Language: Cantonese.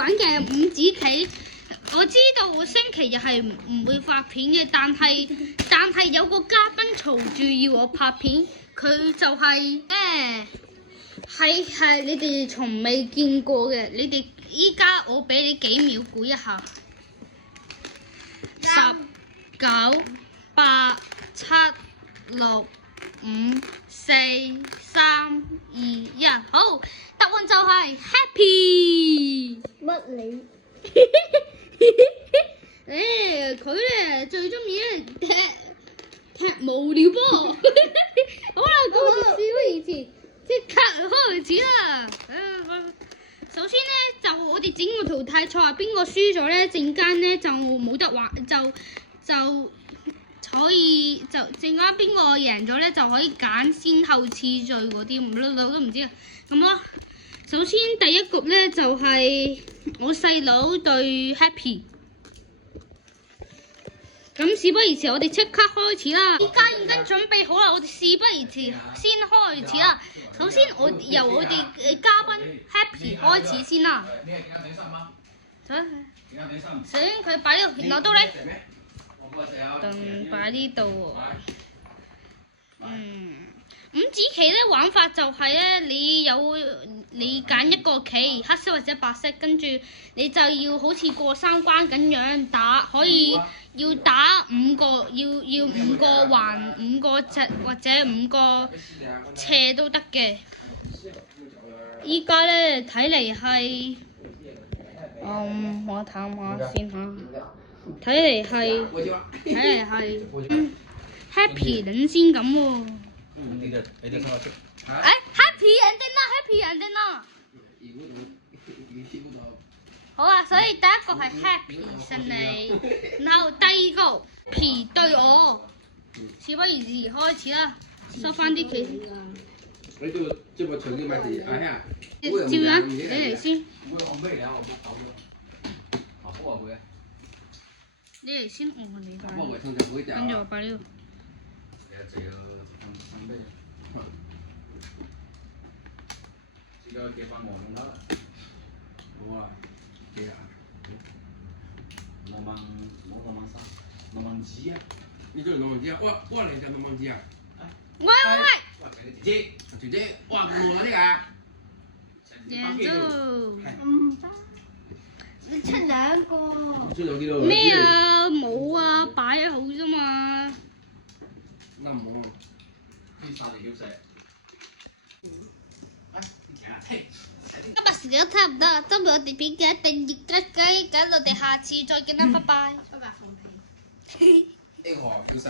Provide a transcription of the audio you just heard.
玩嘅五子棋。我知道星期日係唔會發片嘅，但係有個嘉賓嘈住要我拍片，佢就係係你哋從未見過嘅。你哋依家我俾你幾秒估一下，10、9、8、7、6、5、4、3、2、1，好，答案就係 Happy。乜你？佢咧最中意咧踢無聊波。好啦，故事事不宜遲，即刻開始啦。首先咧就我哋整個淘汰賽，邊個輸咗咧，陣間咧就冇得玩，就可以就陣間邊個贏咗咧就可以揀先後次序嗰啲，都唔知啊。咁咯，首先第一局咧就係我細佬對 Happy。咁事不宜遲，我哋即刻開始啦！依家已經準備好啦，我哋事不宜遲，先開始啦。首先由我哋嘅嘉賓 Happy 開始先啦。首先佢擺呢度，攞到你。擺呢度喎。五子棋咧玩法就係咧，你揀一個棋，黑色或者白色，跟住你就要好似過三關咁樣打，可以要打5個，要5個橫5個直或者5個斜都得嘅。依家咧睇嚟係，我睇下先嚇，睇嚟係Happy 領先咁喎。Happy ending 啦！好啊，所以第一個係 Happy 勝利，然後第二個 Happy 對我，事不宜遲開始啦，收翻啲棋。照樣，你嚟先。你嚟先，我問你擺，跟住我擺呢度。這個給翻我們了，我給啊，羅芒雞啊，你就是羅芒雞啊，我嚟就羅芒雞啊，喂，姐姐，哇，我呢個，贏咗。你出兩個。咩啊？冇啊，擺好啫嘛。那冇，啲沙地叫食。今日時間差唔多啦，今日我哋片嘅一定要雞，咁我哋下次再見啦，拜拜。呢個叫食。